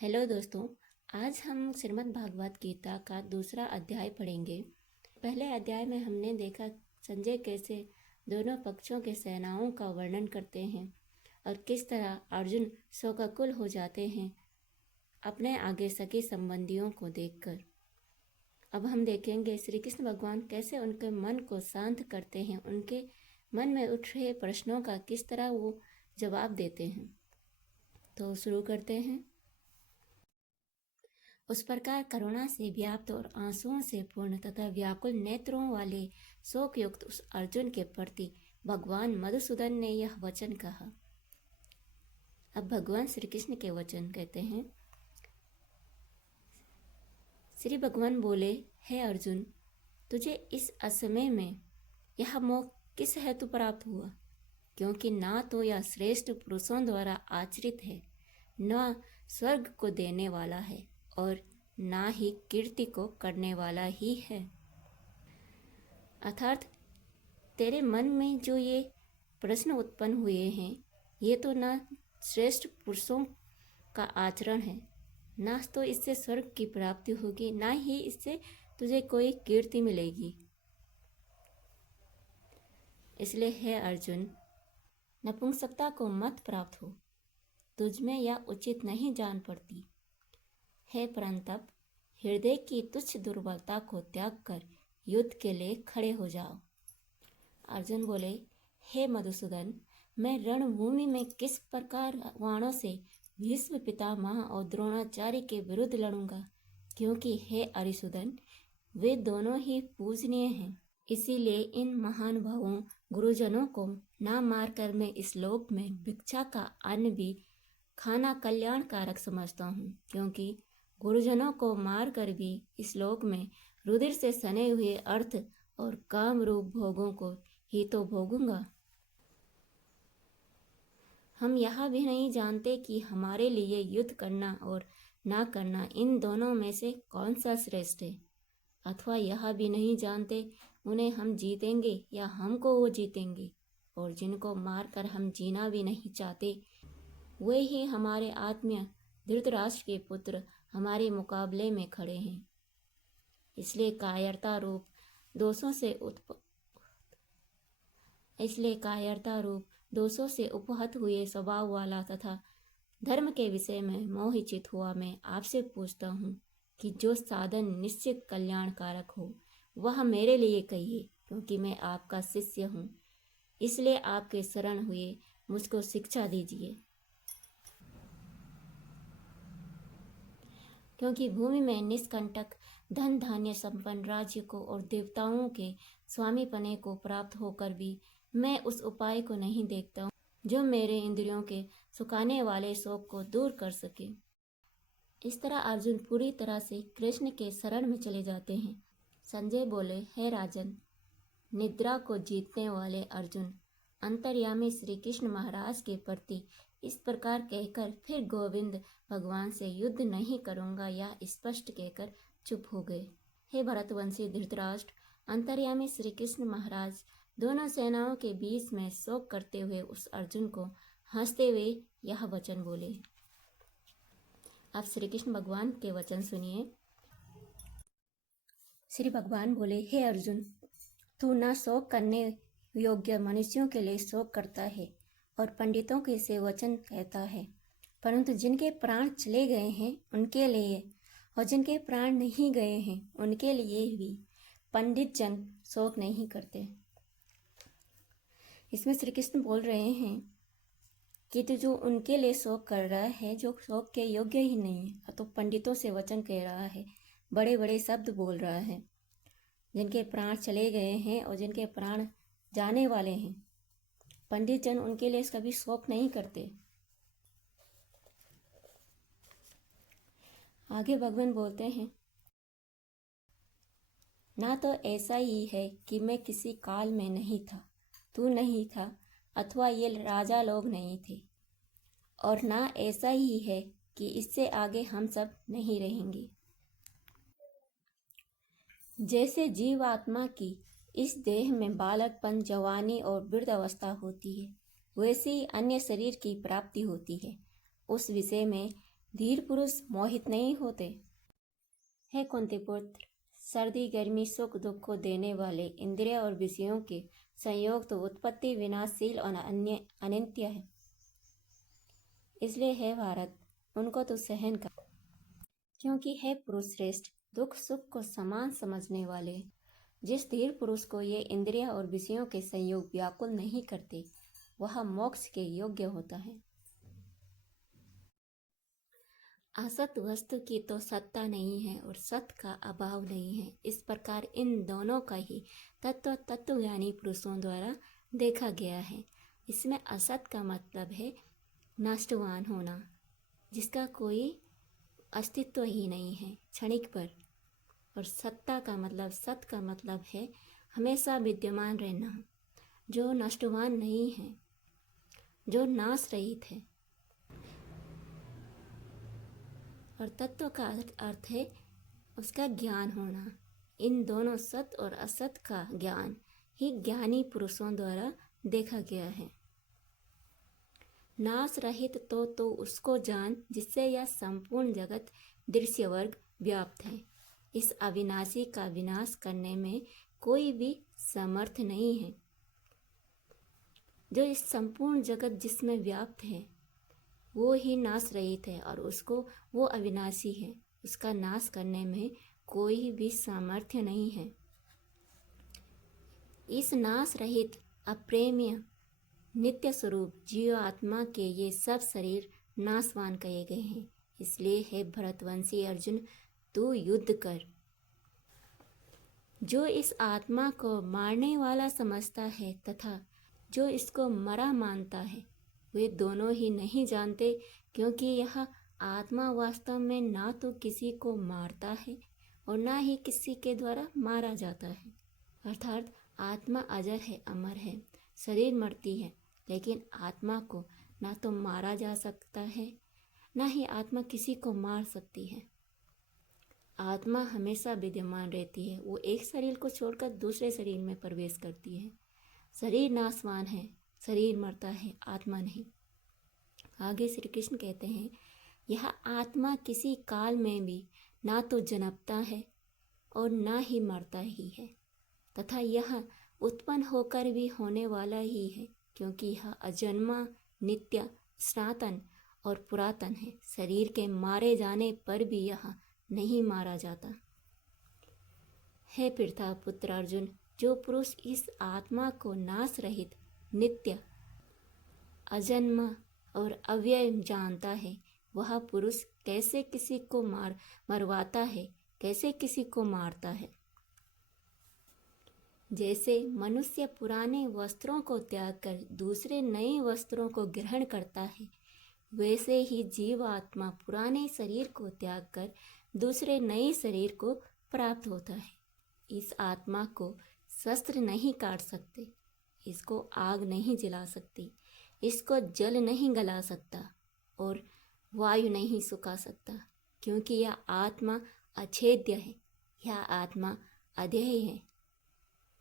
Hello दोस्तों, आज हम श्रीमद् भागवत गीता का दूसरा अध्याय पढ़ेंगे। पहले अध्याय में हमने देखा संजय कैसे दोनों पक्षों के सेनाओं का वर्णन करते हैं और किस तरह अर्जुन शोकाकुल हो जाते हैं अपने आगे सगे संबंधियों को देखकर। अब हम देखेंगे श्री कृष्ण भगवान कैसे उनके मन को शांत करते हैं, उनके मन में उठ रहे प्रश्नों का किस तरह वो जवाब देते हैं। तो शुरू करते हैं। उस प्रकार करुणा से व्याप्त और आंसुओं से पूर्ण तथा व्याकुल नेत्रों वाले शोकयुक्त उस अर्जुन के प्रति भगवान मधुसूदन ने यह वचन कहा। अब भगवान श्री कृष्ण के वचन कहते हैं। श्री भगवान बोले, हे अर्जुन, तुझे इस असमय में यह मोह किस हेतु प्राप्त हुआ? क्योंकि ना तो यह श्रेष्ठ पुरुषों द्वारा आचरित है, न स्वर्ग को देने वाला है और ना ही कीर्ति को करने वाला ही है। अर्थात तेरे मन में जो ये प्रश्न उत्पन्न हुए हैं, ये तो ना श्रेष्ठ पुरुषों का आचरण है, ना तो इससे स्वर्ग की प्राप्ति होगी, ना ही इससे तुझे कोई कीर्ति मिलेगी। इसलिए हे अर्जुन, नपुंसकता को मत प्राप्त हो, तुझमें यह उचित नहीं जान पड़ती। हे परंतप, हृदय की तुच्छ दुर्बलता को त्याग कर युद्ध के लिए खड़े हो जाओ। अर्जुन बोले, हे मधुसूदन, मैं रणभूमि में किस प्रकार बाणों से भीष्म पितामह और द्रोणाचार्य के विरुद्ध लड़ूंगा? क्योंकि हे अरिसूदन, वे दोनों ही पूजनीय हैं। इसीलिए इन महानुभावों गुरुजनों को ना मारकर मैं इस लोक में भिक्षा का अन्न भी खाना कल्याणकारक समझता हूँ, क्योंकि गुरुजनों को मारकर भी इस लोक में रुधिर से सने हुए अर्थ और काम रूप भोगों को ही तो भोगूंगा। हम यह भी नहीं जानते कि हमारे लिए युद्ध करना और ना करना, इन दोनों में से कौन सा श्रेष्ठ है। अथवा यह भी नहीं जानते उन्हें हम जीतेंगे या हमको वो जीतेंगे। और जिनको मारकर हम जीना भी नहीं चाहते, वे ही हमारे आत्मीय धृतराष्ट्र के पुत्र हमारे मुकाबले में खड़े हैं। इसलिए कायरता रूप दोषों से उपहत हुए स्वभाव वाला तथा धर्म के विषय में मोहित हुआ मैं आपसे पूछता हूँ कि जो साधन निश्चित कल्याणकारक हो वह मेरे लिए कहिए, क्योंकि मैं आपका शिष्य हूँ। इसलिए आपके शरण हुए मुझको शिक्षा दीजिए। क्योंकि भूमि में निष्कंटक धन धान्य संपन्न राज्य को और देवताओं के स्वामी पने को प्राप्त होकर भी मैं उस उपाय को नहीं देखता हूँ जो मेरे इंद्रियों के सुखाने वाले शोक को दूर कर सके। इस तरह अर्जुन पूरी तरह से कृष्ण के शरण में चले जाते हैं। संजय बोले, हे राजन, निद्रा को जीतने वाले अर्जुन अंतर्यामी श्री कृष्ण महाराज के प्रति इस प्रकार कहकर फिर गोविंद भगवान से युद्ध नहीं करूंगा या स्पष्ट कहकर चुप हो गए। हे भरतवंशी धृतराष्ट्र, अंतर्यामी श्री कृष्ण महाराज दोनों सेनाओं के बीच में शोक करते हुए उस अर्जुन को हंसते हुए यह वचन बोले। अब श्री कृष्ण भगवान के वचन सुनिए। श्री भगवान बोले, हे अर्जुन, तू न शोक करने योग्य मनुष्यों के लिए शोक करता है और पंडितों के से वचन कहता है, परंतु जिनके प्राण चले गए हैं उनके लिए और जिनके प्राण नहीं गए हैं उनके लिए भी पंडित जन शोक नहीं करते। इसमें श्री कृष्ण बोल रहे हैं कि तो जो उनके लिए शोक कर रहा है जो शोक के योग्य ही नहीं है, तो पंडितों से वचन कह रहा है, बड़े बड़े शब्द बोल रहा है। जिनके प्राण चले गए हैं और जिनके प्राण जाने वाले हैं, पंडित जन उनके लिए कभी शोक नहीं करते। आगे भगवान बोलते हैं, ना तो ऐसा ही है कि मैं किसी काल में नहीं था, तू नहीं था, अथवा ये राजा लोग नहीं थे, और ना ऐसा ही है कि इससे आगे हम सब नहीं रहेंगे। जैसे जीवात्मा की इस देह में बालकपन, जवानी और वृद्धावस्था होती है, वैसे ही अन्य शरीर की प्राप्ति होती है। उस विषय में धीर पुरुष मोहित नहीं होते। हे कुंती पुत्र, सर्दी गर्मी सुख दुख को देने वाले इंद्रिय और विषयों के संयोग तो उत्पत्ति विनाशशील और अनित्य है। इसलिए हे भारत, उनको तो सहन कर, क्योंकि हे पुरुष श्रेष्ठ, दुख सुख को समान समझने वाले जिस धीर पुरुष को ये इंद्रिय और विषयों के संयोग व्याकुल नहीं करते, वह मोक्ष के योग्य होता है। असत वस्तु की तो सत्ता नहीं है और सत का अभाव नहीं है। इस प्रकार इन दोनों का ही तत्वज्ञानी पुरुषों द्वारा देखा गया है। इसमें असत का मतलब है नष्टवान होना, जिसका कोई अस्तित्व ही नहीं है क्षणिक पर, और सत्ता का मतलब, सत का मतलब है हमेशा विद्यमान रहना, जो नष्टवान नहीं है, जो नाश रहित है। और तत्व का अर्थ है उसका ज्ञान होना। इन दोनों सत और असत का ज्ञान ही ज्ञानी पुरुषों द्वारा देखा गया है। नाश रहित तो उसको जान जिससे यह संपूर्ण जगत दृश्य वर्ग व्याप्त है। इस अविनाशी का विनाश करने में कोई भी समर्थ नहीं है। जो इस संपूर्ण जगत जिसमें व्याप्त है वो ही नाश रहित है और उसको वो अविनाशी है, उसका नाश करने में कोई भी सामर्थ्य नहीं है। इस नाश रहित अप्रेम्य नित्य स्वरूप जीव आत्मा के ये सब शरीर नाशवान कहे गए हैं। इसलिए हे भरतवंशी अर्जुन, तू युद्ध कर। जो इस आत्मा को मारने वाला समझता है तथा जो इसको मरा मानता है, वे दोनों ही नहीं जानते, क्योंकि यह आत्मा वास्तव में ना तो किसी को मारता है और ना ही किसी के द्वारा मारा जाता है। अर्थात आत्मा अजर है, अमर है। शरीर मरती है, लेकिन आत्मा को ना तो मारा जा सकता है, ना ही आत्मा किसी को मार सकती है। आत्मा हमेशा विद्यमान रहती है। वो एक शरीर को छोड़कर दूसरे शरीर में प्रवेश करती है। शरीर नाशवान है, शरीर मरता है, आत्मा नहीं। आगे श्री कृष्ण कहते हैं, यह आत्मा किसी काल में भी ना तो जन्मता है और ना ही मरता ही है, तथा यह उत्पन्न होकर भी होने वाला ही है, क्योंकि यह अजन्मा, नित्य, सनातन और पुरातन है। शरीर के मारे जाने पर भी यह नहीं मारा जाता। हे पृथा पुत्र अर्जुन, जो पुरुष इस आत्मा को नाश रहित, नित्य, अजन्मा और अव्यय जानता है, वह पुरुष कैसे किसी को मरवाता है, कैसे किसी को मारता है। जैसे मनुष्य पुराने वस्त्रों को त्याग कर दूसरे नए वस्त्रों को ग्रहण करता है, वैसे ही जीव आत्मा पुराने शरीर को त्याग कर दूसरे नए शरीर को प्राप्त होता है। इस आत्मा को शस्त्र नहीं काट सकते, इसको आग नहीं जला सकती, इसको जल नहीं गला सकता और वायु नहीं सुखा सकता, क्योंकि यह आत्मा अछेद्य है, यह आत्मा अध्यय है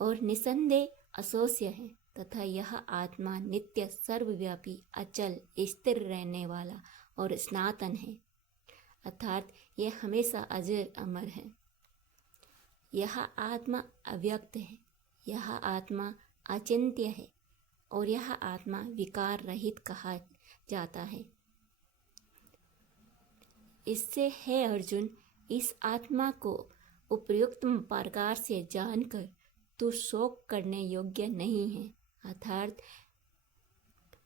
और निसंदेह अशोष्य है, तथा यह आत्मा नित्य, सर्वव्यापी, अचल, स्थिर रहने वाला और सनातन है। अर्थात यह हमेशा अजर अमर है। यह आत्मा अव्यक्त है, यह आत्मा अचिंत्य है और यह आत्मा विकार रहित कहा जाता है। इससे हे अर्जुन, इस आत्मा को उपयुक्त प्रकार से जानकर तू शोक करने योग्य नहीं है। अर्थात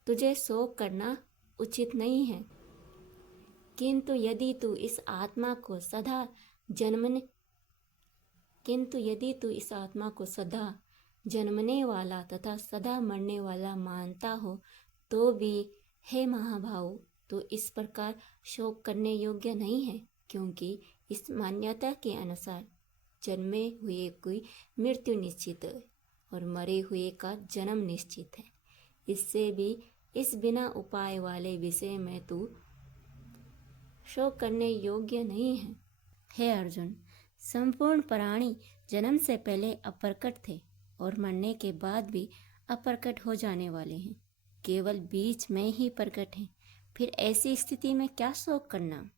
तुझे शोक करना उचित नहीं है। किंतु यदि तू इस आत्मा को सदा जन्मने वाला तथा सदा मरने वाला मानता हो, तो भी हे महाभाव, तो इस प्रकार शोक करने योग्य नहीं है, क्योंकि इस मान्यता के अनुसार जन्मे हुए की मृत्यु निश्चित है और मरे हुए का जन्म निश्चित है। इससे भी इस बिना उपाय वाले विषय में तू शोक करने योग्य नहीं है। हे अर्जुन, संपूर्ण प्राणी जन्म से पहले अप्रकट थे और मरने के बाद भी अप्रकट हो जाने वाले हैं, केवल बीच में ही प्रकट हैं। फिर ऐसी स्थिति में क्या शोक करना।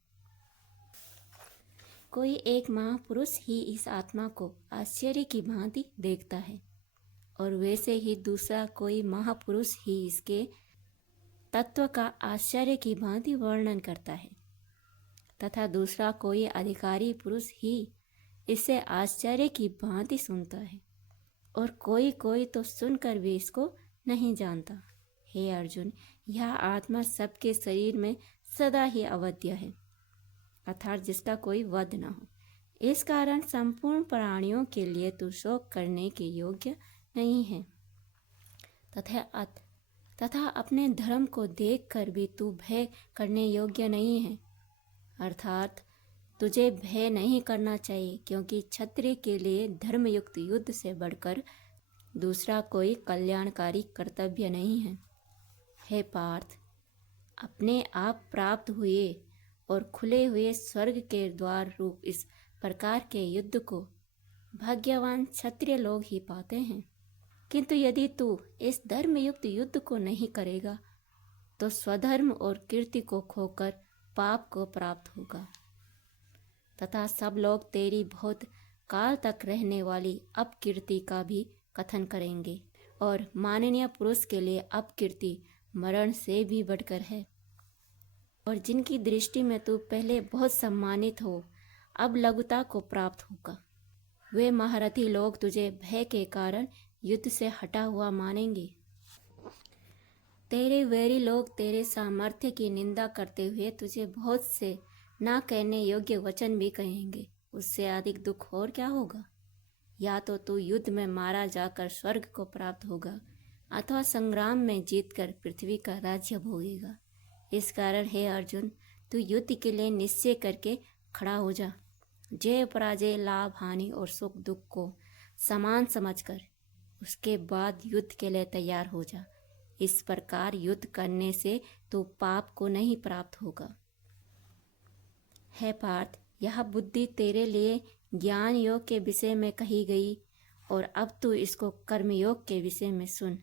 कोई एक महापुरुष ही इस आत्मा को आश्चर्य की भांति देखता है और वैसे ही दूसरा कोई महापुरुष ही इसके तत्व का आश्चर्य की भांति वर्णन करता है तथा दूसरा कोई अधिकारी पुरुष ही इसे आश्चर्य की भांति सुनता है और कोई कोई तो सुनकर भी इसको नहीं जानता। हे अर्जुन, यह आत्मा सबके शरीर में सदा ही अवध्य है, अर्थात जिसका कोई वध न हो। इस कारण संपूर्ण प्राणियों के लिए तू शोक करने के योग्य नहीं है तथा अपने धर्म को देखकर भी तू भय करने योग्य नहीं है, अर्थात तुझे भय नहीं करना चाहिए, क्योंकि क्षत्रिय के लिए धर्मयुक्त युद्ध से बढ़कर दूसरा कोई कल्याणकारी कर्तव्य नहीं है। हे पार्थ, अपने आप प्राप्त हुए और खुले हुए स्वर्ग के द्वार रूप इस प्रकार के युद्ध को भाग्यवान क्षत्रिय लोग ही पाते हैं, किंतु यदि तू इस धर्मयुक्त युद्ध को नहीं करेगा तो स्वधर्म और कीर्ति को खोकर पाप को प्राप्त होगा तथा सब लोग तेरी बहुत काल तक रहने वाली अपकीर्ति का भी कथन करेंगे और माननीय पुरुष के लिए अपकीर्ति मरण से भी बढ़कर है। और जिनकी दृष्टि में तू पहले बहुत सम्मानित हो अब लघुता को प्राप्त होगा, वे महारथी लोग तुझे भय के कारण युद्ध से हटा हुआ मानेंगे। तेरे वैरी लोग तेरे सामर्थ्य की निंदा करते हुए तुझे बहुत से ना कहने योग्य वचन भी कहेंगे। उससे अधिक दुख और क्या होगा? या तो तू युद्ध में मारा जाकर स्वर्ग को प्राप्त होगा अथवा संग्राम में जीतकर पृथ्वी का राज्य भोगेगा। इस कारण हे अर्जुन, तू युद्ध के लिए निश्चय करके खड़ा हो जा। जय पराजय, लाभ हानि और सुख दुख को समान समझकर उसके बाद युद्ध के लिए तैयार हो जा। इस प्रकार युद्ध करने से तो पाप को नहीं प्राप्त होगा। हे पार्थ, यह बुद्धि तेरे लिए ज्ञान योग के विषय में कही गई और अब तू इसको कर्म योग के विषय में सुन।